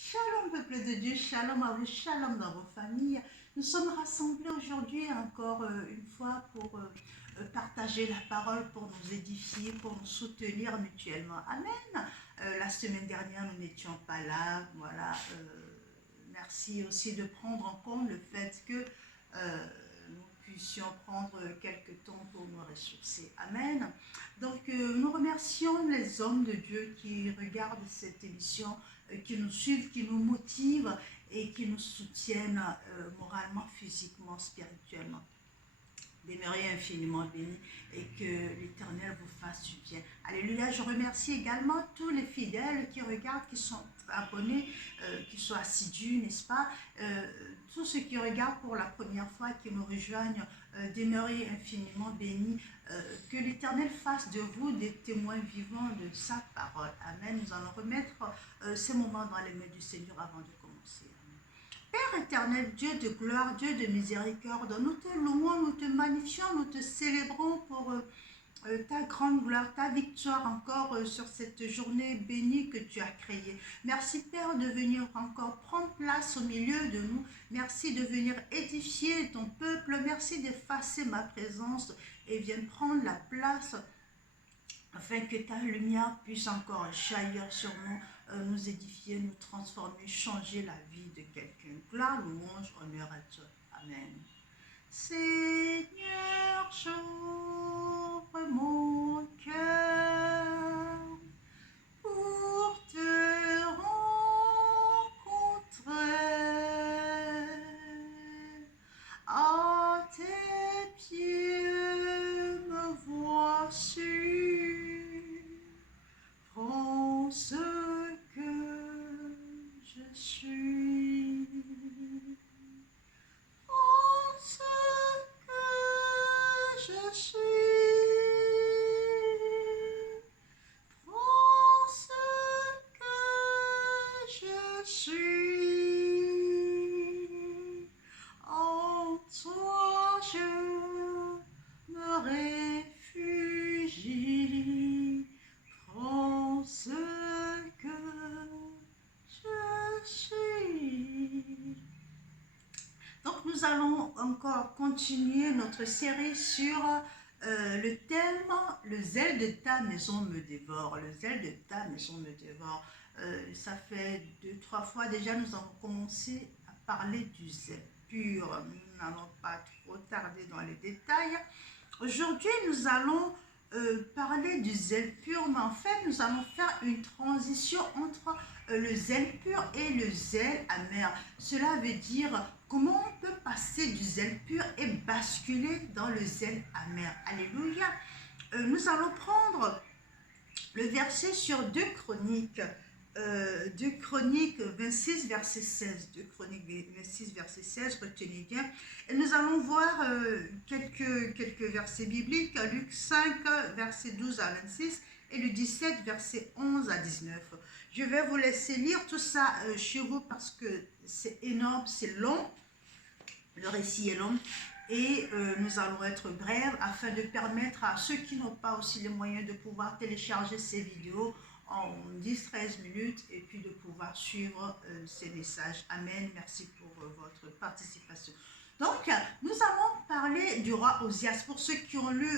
Shalom peuple de Dieu, shalom à vous, shalom dans vos familles. Nous sommes rassemblés aujourd'hui encore une fois pour partager la parole, pour nous édifier, pour nous soutenir mutuellement. Amen. La semaine dernière, nous n'étions pas là. Voilà. Merci aussi de prendre en compte le fait que nous puissions prendre quelques temps pour nous ressourcer. Amen. Donc, nous remercions les hommes de Dieu qui regardent cette émission, qui nous suivent, qui nous motivent et qui nous soutiennent moralement, physiquement, spirituellement. Demeurez infiniment bénis et que l'Éternel vous fasse du bien. Alléluia. Je remercie également tous les fidèles qui regardent, qui sont abonnés, qui sont assidus, n'est-ce pas? Tous ceux qui regardent pour la première fois, qui nous rejoignent, demeurez infiniment bénis. Que l'Éternel fasse de vous des témoins vivants de sa parole. Amen. Nous allons remettre ces moments dans les mains du Seigneur avant de commencer. Père éternel, Dieu de gloire, Dieu de miséricorde, nous te louons, nous te magnifions, nous te célébrons pour ta grande gloire, ta victoire encore sur cette journée bénie que tu as créée. Merci Père de venir encore prendre place au milieu de nous. Merci de venir édifier ton peuple. Merci d'effacer ma présence et viens prendre la place afin que ta lumière puisse encore jaillir sur nous, nous édifier, nous transformer, changer la vie de quelqu'un. Gloire, louange, honneur à toi. Amen. Seigneur, j'ouvre mon cœur pour te rencontrer. À tes pieds me voici. Prends ce que je suis. Prends ce que je suis. Prends ce que je suis. En toi je me réfugie. Prends ce que je suis. Donc nous allons encore continuer notre série sur le thème « Le zèle de ta maison me dévore ». Le zèle de ta maison me dévore. Ça fait 2-3 fois déjà nous avons commencé à parler du zèle pur. Nous n'allons pas trop tarder dans les détails. Aujourd'hui nous allons parler du zèle pur, mais en fait nous allons faire une transition entre le zèle pur et le zèle amer. Cela veut dire comment on peut passer du zèle pur et basculer dans le zèle amer. Alléluia. Nous allons prendre le verset sur 2 Chroniques. 2 Chroniques 26, verset 16. 2 Chroniques 26, verset 16, retenez bien. Et nous allons voir quelques versets bibliques. Luc 5, verset 12 à 26 et le 17, verset 11 à 19. Je vais vous laisser lire tout ça chez vous parce que c'est énorme, c'est long. Le récit est long. Et nous allons être brèves afin de permettre à ceux qui n'ont pas aussi les moyens de pouvoir télécharger ces vidéos en 10-13 minutes et puis de pouvoir suivre ces messages. Amen. Merci pour votre participation. Donc, nous allons parler du roi Osias. Pour ceux qui ont lu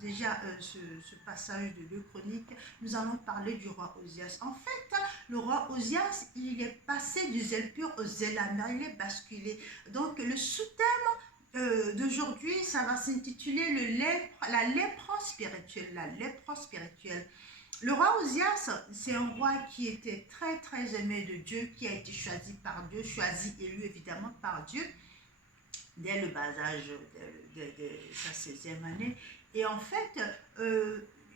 déjà ce passage de 2 Chroniques, nous allons parler du roi Osias. En fait, le roi Osias, il est passé du zèle pur au zèle amer, il est basculé. Donc, le sous-thème d'aujourd'hui, ça va s'intituler la lèpre spirituelle. La lèpre spirituelle. Le roi Osias, c'est un roi qui était très très aimé de Dieu, qui a été choisi par Dieu, choisi, élu évidemment par Dieu, dès le bas âge de sa 16e année. Et en fait,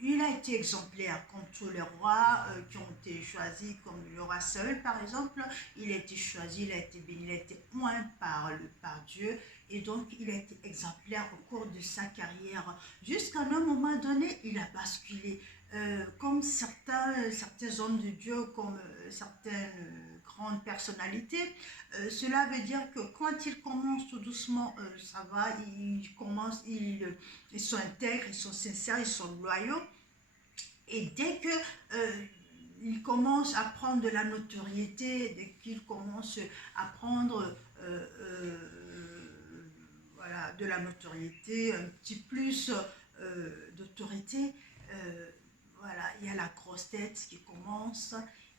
il a été exemplaire comme tous les rois qui ont été choisis, comme le roi Saül par exemple. Il a été choisi, il a été béni, il a été oint par Dieu. Et donc, il a été exemplaire au cours de sa carrière. Jusqu'à un moment donné, il a basculé. Comme certains hommes de Dieu, comme certaines grandes personnalités, cela veut dire que quand ils commencent tout doucement, ça va, ils commencent, ils sont intègres, ils sont sincères, ils sont loyaux. Et dès que il commence à prendre de la notoriété, dès qu'il commence à prendre voilà, de la notoriété, un petit plus d'autorité, voilà, il y a la grosse tête qui commence.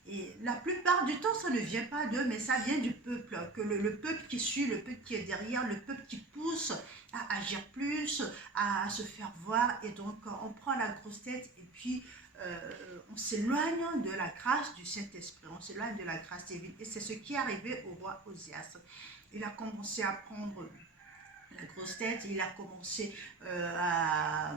Et la plupart du temps, ça ne vient pas d'eux, mais ça vient du peuple. Que le peuple qui suit, le peuple qui est derrière, le peuple qui pousse à agir plus, à se faire voir. Et donc, on prend la grosse tête et puis on s'éloigne de la grâce du Saint-Esprit. On s'éloigne de la grâce divine. Et c'est ce qui est arrivé au roi Osias. Il a commencé à prendre la grosse tête, il a commencé à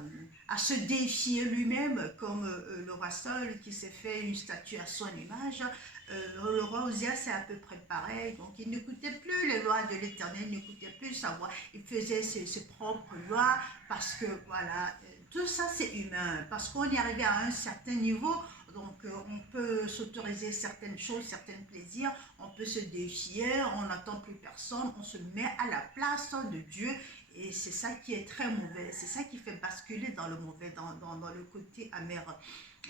se défier lui-même, comme le roi Saul qui s'est fait une statue à son image. Le roi Osias c'est à peu près pareil, donc il n'écoutait plus les lois de l'Éternel, il n'écoutait plus sa voix, il faisait ses propres lois, parce que voilà, tout ça c'est humain, parce qu'on est arrivé à un certain niveau. Donc, on peut s'autoriser certaines choses, certains plaisirs, on peut se défier, on n'attend plus personne, on se met à la place de Dieu. Et c'est ça qui est très mauvais, c'est ça qui fait basculer dans le mauvais, dans le côté amer.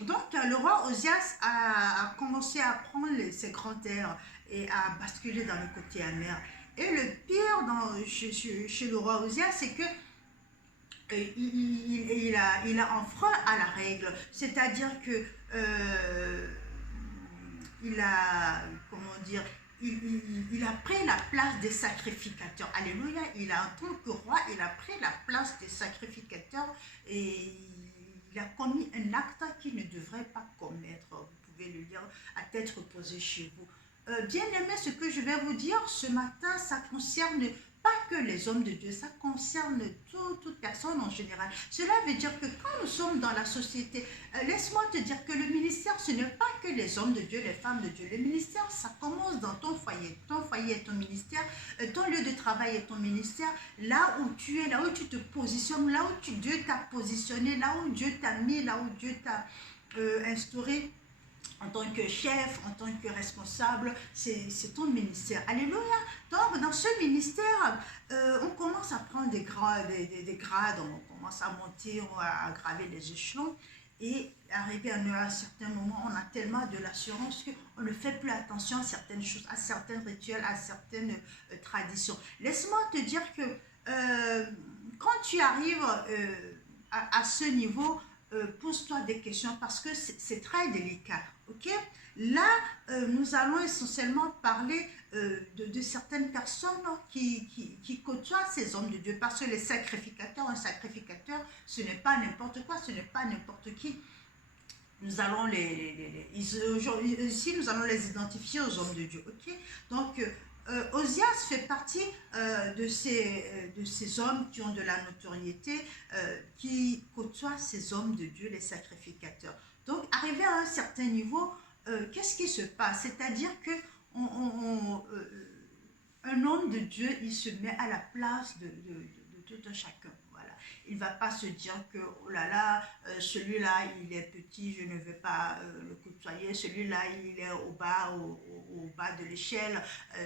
Donc, le roi Osias a commencé à prendre ses grands airs et à basculer dans le côté amer. Et le pire chez le roi Osias, c'est que il a enfreint à la règle, c'est-à-dire que il a, comment dire, il a pris la place des sacrificateurs. Alléluia, en tant que roi, il a pris la place des sacrificateurs et il a commis un acte qu'il ne devrait pas commettre. Vous pouvez le lire à tête reposée chez vous. Bien aimé, ce que je vais vous dire ce matin, ça concerne pas que les hommes de Dieu, ça concerne toute personne en général. Cela veut dire que quand nous sommes dans la société, laisse-moi te dire que le ministère, ce n'est pas que les hommes de Dieu, les femmes de Dieu. Le ministère, ça commence dans ton foyer. Ton foyer est ton ministère, ton lieu de travail est ton ministère. Là où tu es, là où tu te positionnes, là où Dieu t'a positionné, là où Dieu t'a mis, là où Dieu t'a instauré en tant que chef, en tant que responsable, c'est ton ministère. Alléluia. Donc, dans ce ministère, on commence à prendre des grades, on commence à monter, à graver les échelons. Et arrivé à un certain moment, on a tellement de l'assurance qu'on ne fait plus attention à certaines choses, à certains rituels, à certaines traditions. Laisse-moi te dire que quand tu arrives à ce niveau, pose-toi des questions parce que c'est très délicat. Ok? Là, nous allons essentiellement parler de certaines personnes qui côtoient ces hommes de Dieu. Parce que les sacrificateurs, un sacrificateur, ce n'est pas n'importe quoi, ce n'est pas n'importe qui. Nous allons ici, nous allons les identifier aux hommes de Dieu. Ok? Donc, Osias fait partie de ces hommes qui ont de la notoriété, qui côtoient ces hommes de Dieu, les sacrificateurs. Donc, arrivé à un certain niveau, qu'est-ce qui se passe? C'est-à-dire que un homme de Dieu, il se met à la place de tout un chacun. Voilà. Il ne va pas se dire que, oh là là, celui-là, il est petit, je ne vais pas le côtoyer. Celui-là, il est au bas de l'échelle,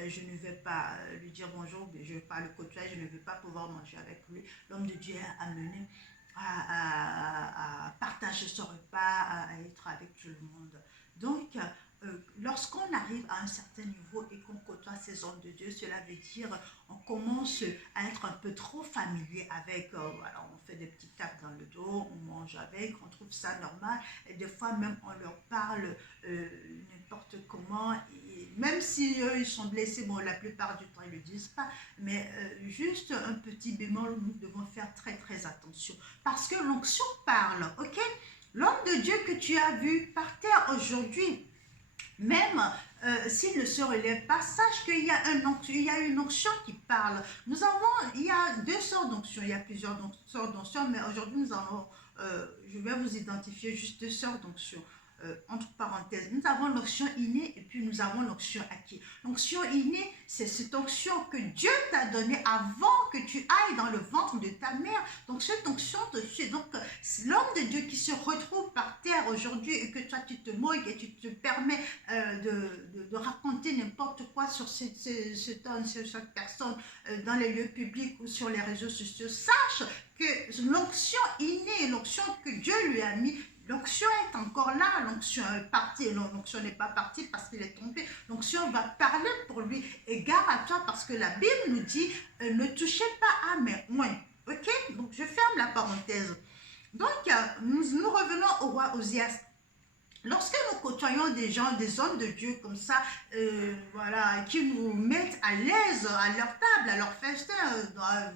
je ne vais pas lui dire bonjour, mais je ne vais pas le côtoyer, je ne vais pas pouvoir manger avec lui. L'homme de Dieu est amené à partager son repas, à être avec tout le monde. Donc, lorsqu'on arrive à un certain niveau et qu'on côtoie ces hommes de Dieu, cela veut dire on commence à être un peu trop familier avec, voilà, on fait des petits tapes dans le dos, on mange avec, on trouve ça normal, et des fois même on leur parle n'importe comment, et même si eux ils sont blessés, bon la plupart du temps ils ne le disent pas, mais juste un petit bémol, nous devons faire très très attention, parce que l'onction parle, ok? L'homme de Dieu que tu as vu par terre aujourd'hui, même s'il ne se relève pas, sache qu'il y a une onction qui parle. Il y a deux sortes d'onction, il y a plusieurs sortes d'onction, mais aujourd'hui je vais vous identifier juste deux sortes d'onction. Entre parenthèses, nous avons l'onction innée et puis nous avons l'onction acquise. L'onction innée, c'est cette onction que Dieu t'a donnée avant que tu ailles dans le ventre de ta mère. Donc cette onction te suit. Donc l'homme de Dieu qui se retrouve par terre aujourd'hui et que toi tu te moques et tu te permets de raconter n'importe quoi sur cet homme, sur cette personne dans les lieux publics ou sur les réseaux sociaux, sache que l'onction innée, l'onction que Dieu lui a mis, l'onction est encore là, l'onction est partie, non, l'onction n'est pas partie parce qu'il est tombé, l'onction va parler pour lui, et gare à toi parce que la Bible nous dit, ne touchez pas à mes oins, ok? Donc je ferme la parenthèse. Donc nous revenons au roi Osias. Lorsque nous côtoyons des gens, des hommes de Dieu comme ça, voilà, qui nous mettent à l'aise à leur table, à leur festin,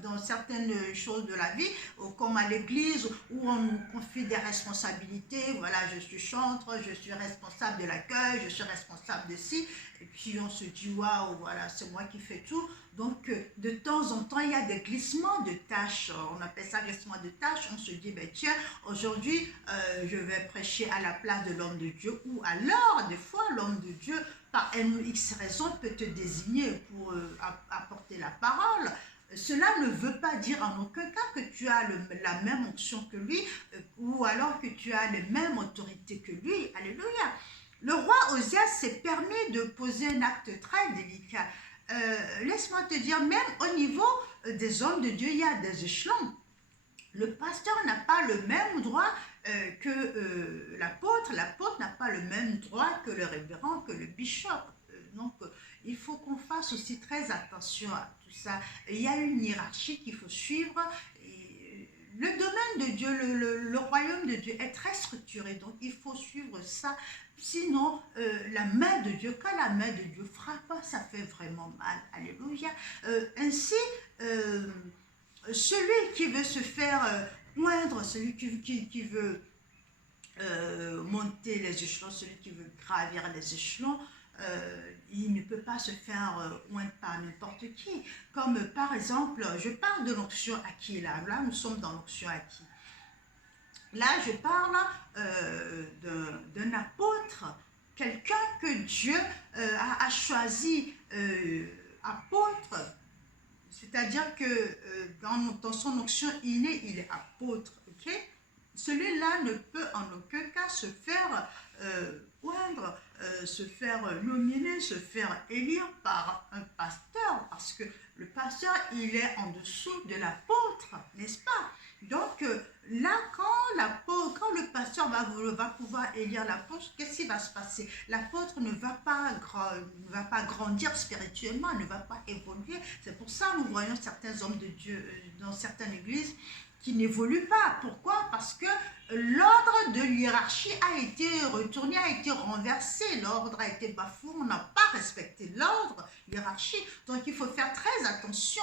dans certaines choses de la vie, comme à l'église, où on nous confie des responsabilités, voilà, je suis chantre, je suis responsable de l'accueil, je suis responsable de ci, et puis on se dit, waouh, voilà, c'est moi qui fais tout. Donc, de temps en temps, il y a des glissements de tâches, on appelle ça glissement de tâches, on se dit, ben tiens, aujourd'hui, je vais prêcher à la place de l'homme de Dieu, ou alors, des fois, l'homme de Dieu, par N ou X raison, peut te désigner pour apporter la parole. Cela ne veut pas dire en aucun cas que tu as la même onction que lui, ou alors que tu as les mêmes autorités que lui. Alléluia. Le roi Osias s'est permis de poser un acte très délicat. Laisse-moi te dire, même au niveau des hommes de Dieu, il y a des échelons. Le pasteur n'a pas le même droit que l'apôtre. L'apôtre n'a pas le même droit que le révérend, que le bishop. Donc, il faut qu'on fasse aussi très attention à tout ça. Il y a une hiérarchie qu'il faut suivre. Et le domaine de Dieu, le royaume de Dieu est très structuré. Donc, il faut suivre ça. Sinon, la main de Dieu, quand la main de Dieu frappe, ça fait vraiment mal. Alléluia. Ainsi, celui qui veut se faire moindre, celui qui veut monter les échelons, celui qui veut gravir les échelons, il ne peut pas se faire moindre par n'importe qui. Comme par exemple, je parle de l'onction acquis là. Là, nous sommes dans l'onction acquis. Là, je parle d'un apôtre, quelqu'un que Dieu a choisi apôtre. C'est-à-dire que dans son onction innée, il est apôtre. Okay? Celui-là ne peut en aucun cas se faire oindre, se faire nominer, se faire élire par un pasteur, parce que le pasteur, il est en dessous de l'apôtre, n'est-ce pas? Donc là, quand le pasteur va pouvoir élire l'apôtre, qu'est-ce qui va se passer? L'apôtre ne va pas grandir spirituellement, ne va pas évoluer. C'est pour ça que nous voyons certains hommes de Dieu dans certaines églises qui n'évoluent pas. Pourquoi? Parce que l'ordre de hiérarchie a été retourné, a été renversé. L'ordre a été bafoué, on n'a pas respecté l'ordre, hiérarchie. Donc il faut faire très attention.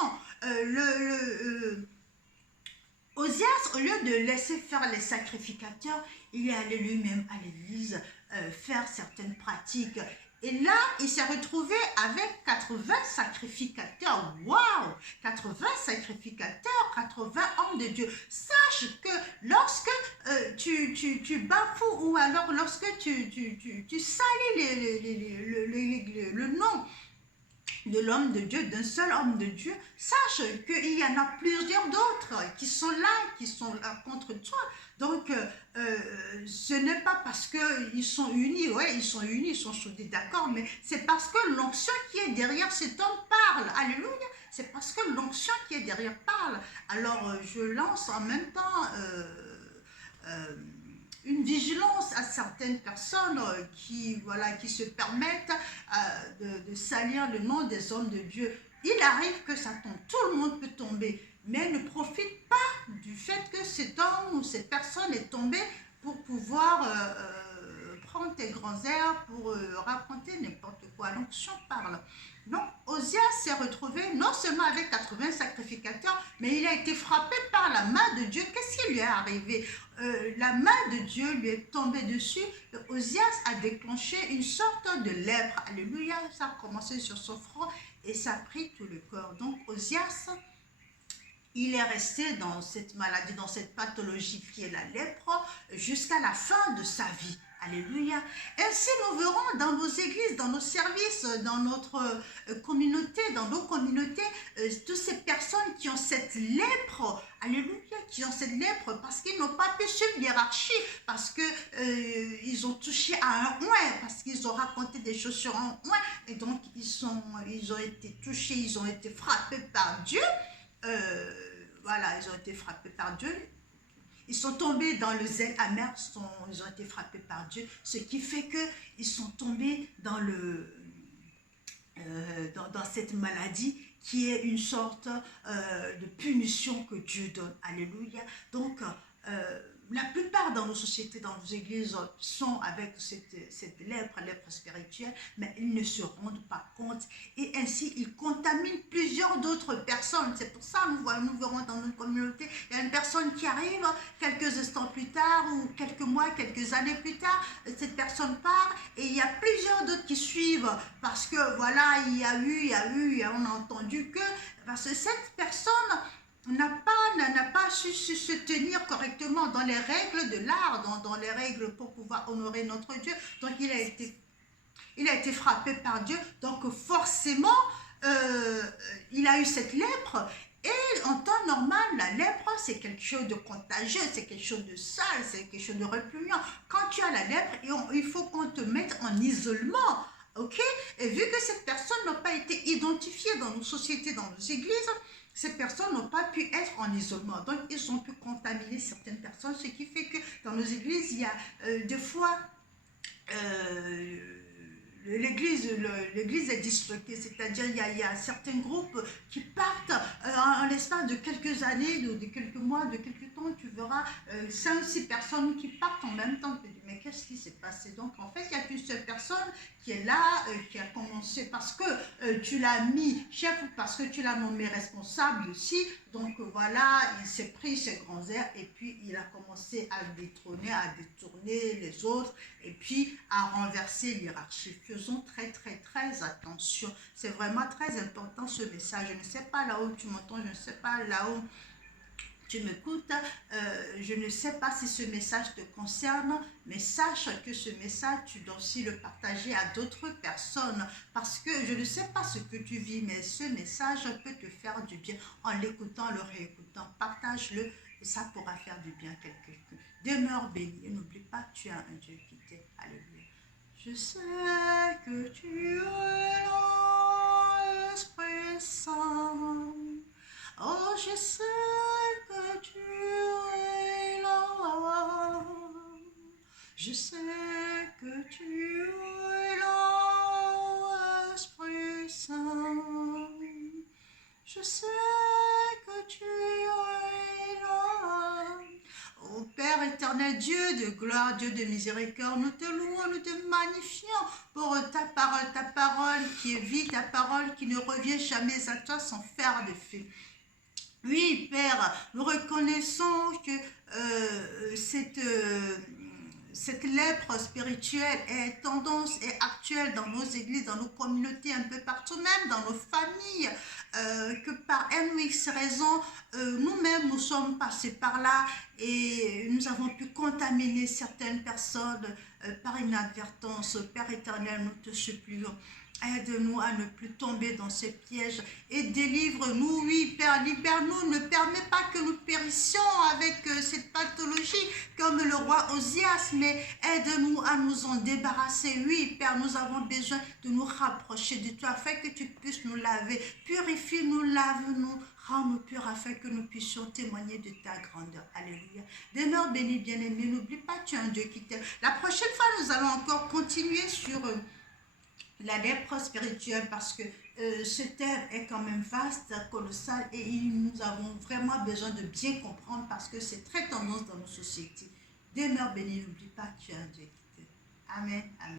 Osias, au lieu de laisser faire les sacrificateurs, il est allé lui-même à l'église faire certaines pratiques. Et là, il s'est retrouvé avec 80 sacrificateurs. Waouh! 80 sacrificateurs, 80 hommes de Dieu. Sache que lorsque tu bafoues ou alors lorsque tu salis le nom de l'homme de Dieu, d'un seul homme de Dieu, sache qu'il y en a plusieurs d'autres qui sont là contre toi. Donc, ce n'est pas parce qu'ils sont unis, ouais, ils sont unis, ils sont soudés, d'accord, mais c'est parce que l'onction qui est derrière cet homme parle. Alléluia. C'est parce que l'onction qui est derrière parle. Alors, je lance en même temps une vigilance à certaines personnes qui se permettent de salir le nom des hommes de Dieu. Il arrive que ça tombe, tout le monde peut tomber, mais ne profite pas du fait que cet homme ou cette personne est tombée pour pouvoir prendre tes grands airs, pour raconter n'importe quoi. L'onction parle. Donc, Osias s'est retrouvé non seulement avec 80 sacrificateurs, mais il a été frappé par la main de Dieu. Qu'est-ce qui lui est arrivé? La main de Dieu lui est tombée dessus. Osias a déclenché une sorte de lèpre. Alléluia, ça a commencé sur son front et ça a pris tout le corps. Donc, Osias, il est resté dans cette maladie, dans cette pathologie qui est la lèpre, jusqu'à la fin de sa vie. Alléluia. Ainsi, nous verrons dans nos églises, dans nos services, dans notre communauté, dans nos communautés, toutes ces personnes qui ont cette lèpre, alléluia, qui ont cette lèpre parce qu'ils n'ont pas pu suivre l'hiérarchie, parce qu'ils ont touché à un oint, parce qu'ils ont raconté des choses sur un oint, et donc ils ont été touchés, ils ont été frappés par Dieu. Voilà, ils ont été frappés par Dieu. Ils sont tombés dans le zèle amer, ils ont été frappés par Dieu, ce qui fait qu'ils sont tombés dans, dans cette maladie qui est une sorte de punition que Dieu donne. Alléluia. Donc, la plupart dans nos sociétés, dans nos églises, sont avec cette lèpre spirituelle, mais ils ne se rendent pas compte. Et ainsi, ils contaminent plusieurs d'autres personnes. C'est pour ça que nous verrons dans notre communauté, il y a une personne qui arrive quelques instants plus tard, ou quelques mois, quelques années plus tard, cette personne part, et il y a plusieurs d'autres qui suivent, parce que voilà, on a entendu que, parce que cette personne n'a pas su se tenir correctement dans les règles de l'art, dans les règles pour pouvoir honorer notre Dieu. Donc il a été frappé par Dieu. Donc forcément, il a eu cette lèpre. Et en temps normal, la lèpre, c'est quelque chose de contagieux, c'est quelque chose de sale, c'est quelque chose de répugnant. Quand tu as la lèpre, il faut qu'on te mette en isolement. Ok? Et vu que cette personne n'a pas été identifiée dans nos sociétés, dans nos églises, ces personnes n'ont pas pu être en isolement. Donc, ils ont pu contaminer certaines personnes, ce qui fait que dans nos églises, il y a des fois, l'église est disloquée, c'est-à-dire il y a certains groupes qui partent en l'espace de quelques années, de quelques mois, de quelques temps, tu verras 5 ou 6 personnes qui partent en même temps. Tu te dis, mais qu'est-ce qui s'est passé? Donc, en fait, il n'y a qu'une seule personne qui est là, qui a commencé parce que tu l'as mis chef ou parce que tu l'as nommé responsable aussi. Donc voilà, il s'est pris ses grands airs et puis il a commencé à détrôner, à détourner les autres et puis à renverser l'hierarchie. Faisons très très très attention. C'est vraiment très important ce message. Je ne sais pas là où tu m'entends, je ne sais pas là où tu m'écoutes, je ne sais pas si ce message te concerne, mais sache que ce message, tu dois aussi le partager à d'autres personnes, parce que je ne sais pas ce que tu vis, mais ce message peut te faire du bien en l'écoutant, le réécoutant. Partage-le et ça pourra faire du bien à quelqu'un. Demeure béni et n'oublie pas que tu as un Dieu qui t'aime. Alléluia. Je sais que tu es là, Esprit Saint. Oh, je sais que tu es là. Je sais que tu es là, Esprit Saint. Je sais que tu es là. Ô Père éternel, Dieu de gloire, Dieu de miséricorde, nous te louons, nous te magnifions pour ta parole qui est vie, ta parole qui ne revient jamais à toi sans faire de fil. Oui, Père, nous reconnaissons que cette lèpre spirituelle est tendance et actuelle dans nos églises, dans nos communautés, un peu partout, même dans nos familles, que par N ou X raison, nous-mêmes, nous sommes passés par là et nous avons pu contaminer certaines personnes par inadvertance. Père éternel, nous te supplions. Aide-nous à ne plus tomber dans ces pièges et délivre-nous, oui Père, libère-nous, ne permets pas que nous périssions avec cette pathologie comme le roi Osias, mais aide-nous à nous en débarrasser, oui Père, nous avons besoin de nous rapprocher de toi afin que tu puisses nous laver, purifie-nous, lave-nous, rends-nous purs afin que nous puissions témoigner de ta grandeur. Alléluia. Demeure béni, bien-aimé, n'oublie pas, tu es un Dieu qui t'aime. La prochaine fois, nous allons encore continuer sur la lèpre spirituelle parce que ce thème est quand même vaste, colossal et nous avons vraiment besoin de bien comprendre parce que c'est très tendance dans nos sociétés. Demeure béni, n'oublie pas que tu es un Dieu qui t'aime. Amen. Amen.